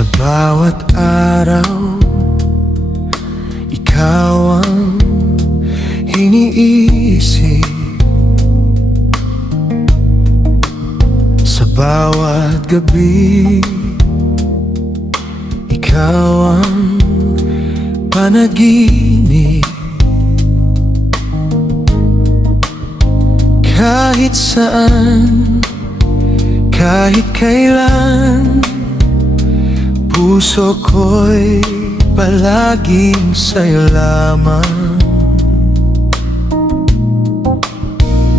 Sa bawat araw, ikaw ang iniisip. Sa bawat gabi, ikaw ang panaginip. Kahit saan, kahit kailan, puso ko'y palaging sa'yo lamang.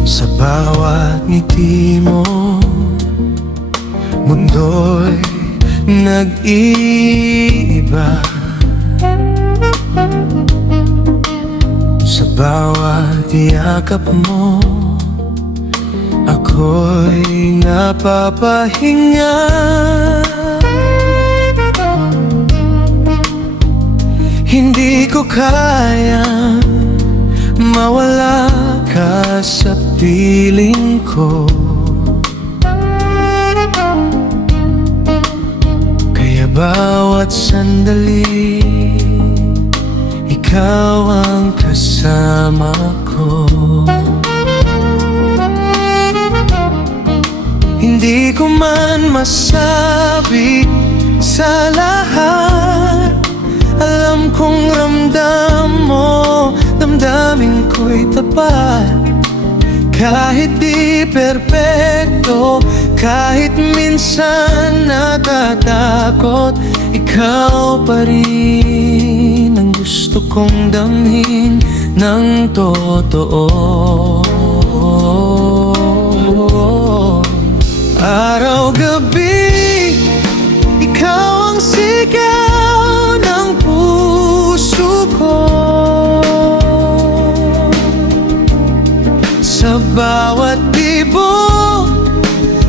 Sa bawat ngiti mo, mundo'y nag-iiba. Sa bawat yakap mo, ako'y napapahinga. Hindi ko kayang mawala ka sa piling ko. Kaya bawat sandali, ikaw ang kasama ko. Hindi ko man masabi sa lahat, alam kong ramdam mo, damdamin ko'y tapat. Kahit di perpekto, kahit minsan natatakot, ikaw pa rin ang gusto kong damhin ng totoo. Araw-gabi, ikaw ang sigaw ng puso ko. Sa bawat tibok,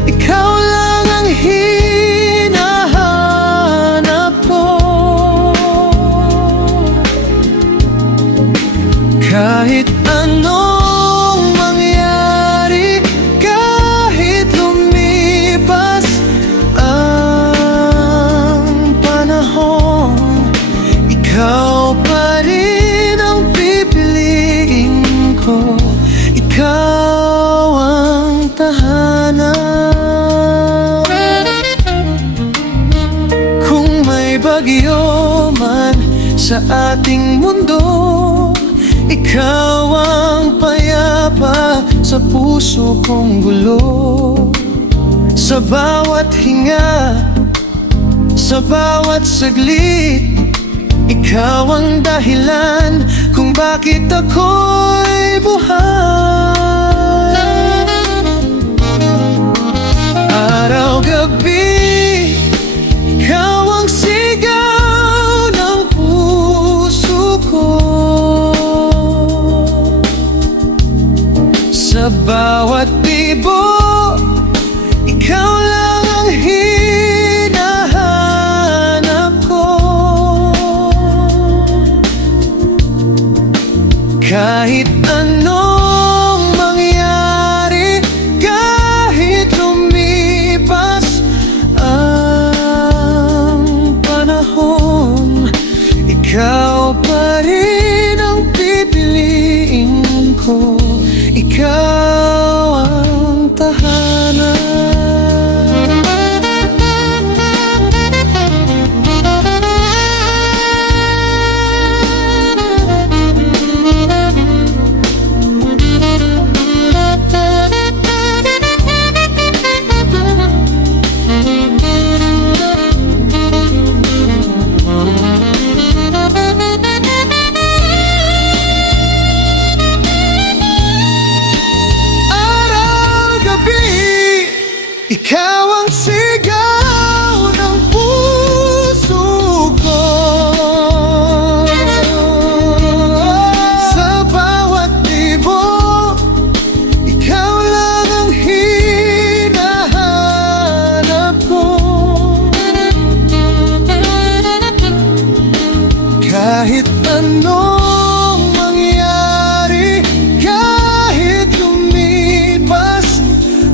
ikaw lang ang hinahanap ko. Kahit anong mangyari, kahit lumipas ang panahon, ikaw pa rin ang pipiliin ko. Ikaw ang tahanan. Kung may bagyo man sa ating mundo, ikaw ang payapa sa puso kong gulo. Sa bawat hinga, sa bawat saglit, ikaw ang dahilan kung bakit ako'y buhay. Araw-gabi, ikaw ang sigaw ng puso ko. Sa bawat tibok, ikaw lang ang hinahanap ko. Kahit anong mangyari, kahit lumipas ang panahon, ikaw pa rin ang pipiliin ko. Ikaw ang tahanan. Ikaw ang sigaw ng puso ko. Sa bawat tibok, ikaw lang ang hinahanap ko. Kahit anong mangyari, kahit lumipas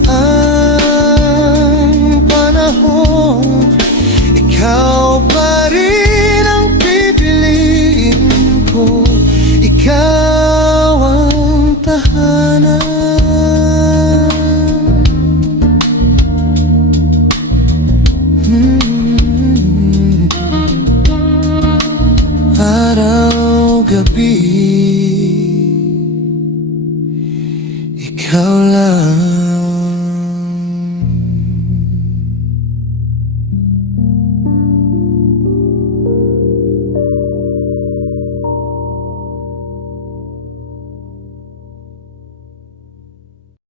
ang panahon, ikaw pag-ibig.